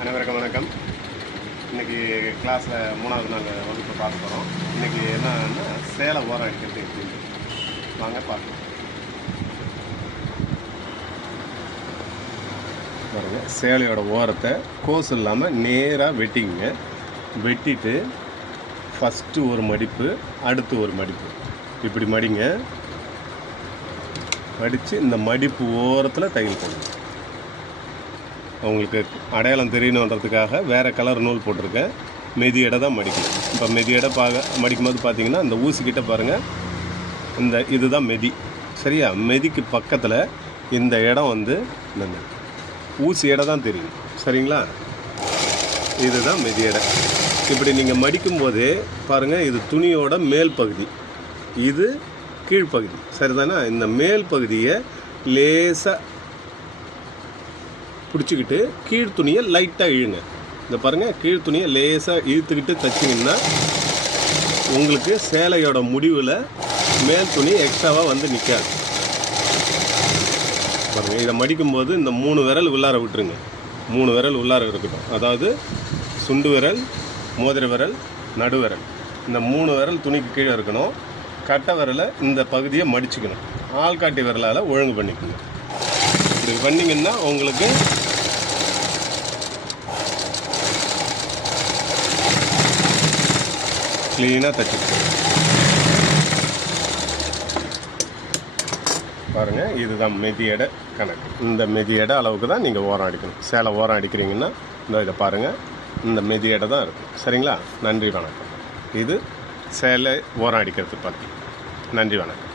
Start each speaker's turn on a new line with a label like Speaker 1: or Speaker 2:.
Speaker 1: அனைவருக்கும் வணக்கம். இன்றைக்கி கிளாஸில் மூணாவது நாள் வகுப்பு பார்க்க போகிறோம் இன்றைக்கி என்னன்னா சேலை ஓரம் அடிக்கிறது எப்படின்னு வாங்க பார்க்கலாம். பாருங்கள் சேலையோட ஓரத்தை கோஸ் இல்லாமல் நேராக வெட்டிங்க வெட்டிட்டு ஃபஸ்ட்டு ஒரு மடிப்பு அடுத்து ஒரு மடிப்பு. இப்படி மடிங்க. மடித்து இந்த மடிப்பு ஓரத்தில் தையல் போடுங்க உங்களுக்கு அடையாளம் தெரியணுன்றதுக்காக வேறு கலர் நூல் போட்டிருக்கேன். மெதி எடை தான் மடிக்கணும் இப்போ மெதி எடை பார்க்க மடிக்கும்போது பார்த்தீங்கன்னா இந்த ஊசிக்கிட்ட பாருங்கள் இந்த இதுதான் மெதி. சரியா? மெதிக்கு பக்கத்தில் இந்த இடம் வந்து நம்ம ஊசி எடை தான் தெரியும். சரிங்களா? இதுதான் மெதி எடை. இப்படி நீங்கள் மடிக்கும்போதே பாருங்கள் இது துணியோட மேல் பகுதி. இது கீழ்ப்பகுதி சரிதானா? இந்த மேல் பகுதியை லேசாக பிடிச்சிக்கிட்டு கீழ் துணியை லைட்டாக இழுங்க. இந்த பாருங்கள் கீழ் துணியை லேசாக இழுத்துக்கிட்டு தைச்சிங்கன்னா உங்களுக்கு சேலையோட முடிவில் மேல் துணி எக்ஸ்ட்ராவாக வந்து நிற்காது பாருங்கள் இதை மடிக்கும்போது இந்த மூணு விரல் உள்ளார விட்டுருங்க. மூணு விரல் உள்ளார இருக்கட்டும். அதாவது சுண்டு விரல் மோதிர விரல் நடுவிரல் இந்த மூணு விரல் துணிக்கு கீழே இருக்கணும். கட்டை விரலை இந்த பகுதியை மடிச்சுக்கணும். ஆள்காட்டி விரலால் ஒழுங்கு பண்ணிக்கணும் இப்படி பண்ணிங்கன்னா உங்களுக்கு க்ளீனாக தச்சுக்கணும் பாருங்கள் இதுதான் மெதி கணக்கு. இந்த மெதியடை அளவுக்கு தான் நீங்கள் ஓரம் அடிக்கணும். சேலை ஓரம் அடிக்கிறீங்கன்னா இந்த இதை பாருங்கள் இந்த மெதியடை தான் இருக்கும் சரிங்களா? நன்றி வணக்கம். இது சேலை ஓரம் அடிக்கிறது பார்த்து நன்றி வணக்கம்.